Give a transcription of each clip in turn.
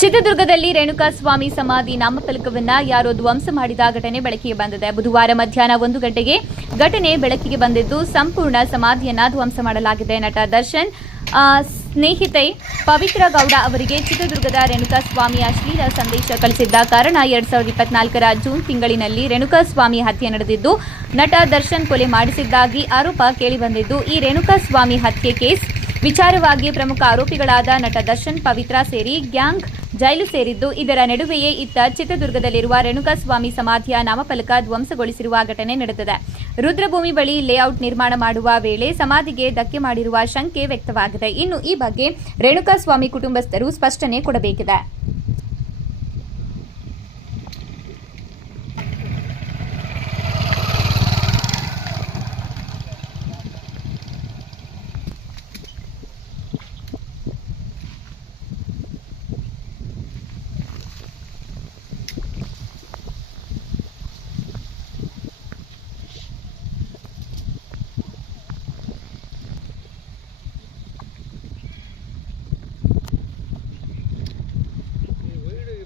ಚಿತ್ರದುರ್ಗದಲ್ಲಿ ರೇಣುಕಾಸ್ವಾಮಿ ಸಮಾಧಿ ನಾಮಫಲಕವನ್ನ ಯಾರೋ ಧ್ವಂಸ ಮಾಡಿದ ಘಟನೆ ಬೆಳಕಿಗೆ ಬಂದಿದೆ. ಬುಧವಾರ ಮಧ್ಯಾಹ್ನ 1 ಗಂಟೆಗೆ ಘಟನೆ ಬೆಳಕಿಗೆ ಬಂದಿದ್ದು, ಸಂಪೂರ್ಣ ಸಮಾಧಿಯನ್ನ ಧ್ವಂಸ ಮಾಡಲಾಗಿದೆ. ನಟ ದರ್ಶನ್ ಸ್ನೇಹಿತೆ ಪವಿತ್ರ ಗೌಡ ಅವರಿಗೆ ಚಿತ್ರದುರ್ಗದ ರೇಣುಕಾಸ್ವಾಮಿ ಅಶ್ಲೀಲ ಸಂದೇಶ ಕಳಿಸಿದ್ದ ಕಾರಣ 2024ರ ಜೂನ್ ತಿಂಗಳಿನಲ್ಲಿ ರೇಣುಕಾಸ್ವಾಮಿ ಹತ್ಯೆ ನಡೆದಿದ್ದು, ನಟ ದರ್ಶನ್ ಕೊಲೆ ಮಾಡಿಸಿದ್ದಾಗಿ ಆರೋಪ ಕೇಳಿಬಂದಿದ್ದು, ಈ ರೇಣುಕಾಸ್ವಾಮಿ ಹತ್ಯೆ ಕೇಸ್ ವಿಚಾರವಾಗಿ ಪ್ರಮುಖ ಆರೋಪಿಗಳಾದ ನಟ ದರ್ಶನ್, ಪವಿತ್ರ ಸೇರಿ ಗ್ಯಾಂಗ್ ಜೈಲು ಸೇರಿದ್ದು, ಇದರ ನಡುವೆಯೇ ಇತ್ತ ಚಿತ್ರದುರ್ಗದಲ್ಲಿರುವ ರೇಣುಕಾಸ್ವಾಮಿ ಸಮಾಧಿಯ ನಾಮಫಲಕ ಧ್ವಂಸಗೊಳಿಸಿರುವ ಘಟನೆ ನಡೆದಿದೆ. ರುದ್ರಭೂಮಿ ಬಳಿ ಲೇಔಟ್ ನಿರ್ಮಾಣ ಮಾಡುವ ವೇಳೆ ಸಮಾಧಿಗೆ ಧಕ್ಕೆ ಮಾಡಿರುವ ಶಂಕೆ ವ್ಯಕ್ತವಾಗಿದೆ. ಇನ್ನು ಈ ಬಗ್ಗೆ ರೇಣುಕಾಸ್ವಾಮಿ ಕುಟುಂಬಸ್ಥರು ಸ್ಪಷ್ಟನೆ ಕೊಡಬೇಕಿದೆ.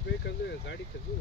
ಬೇಕಂದ್ರೆ ಗಾಡಿ ತೆಗೆದು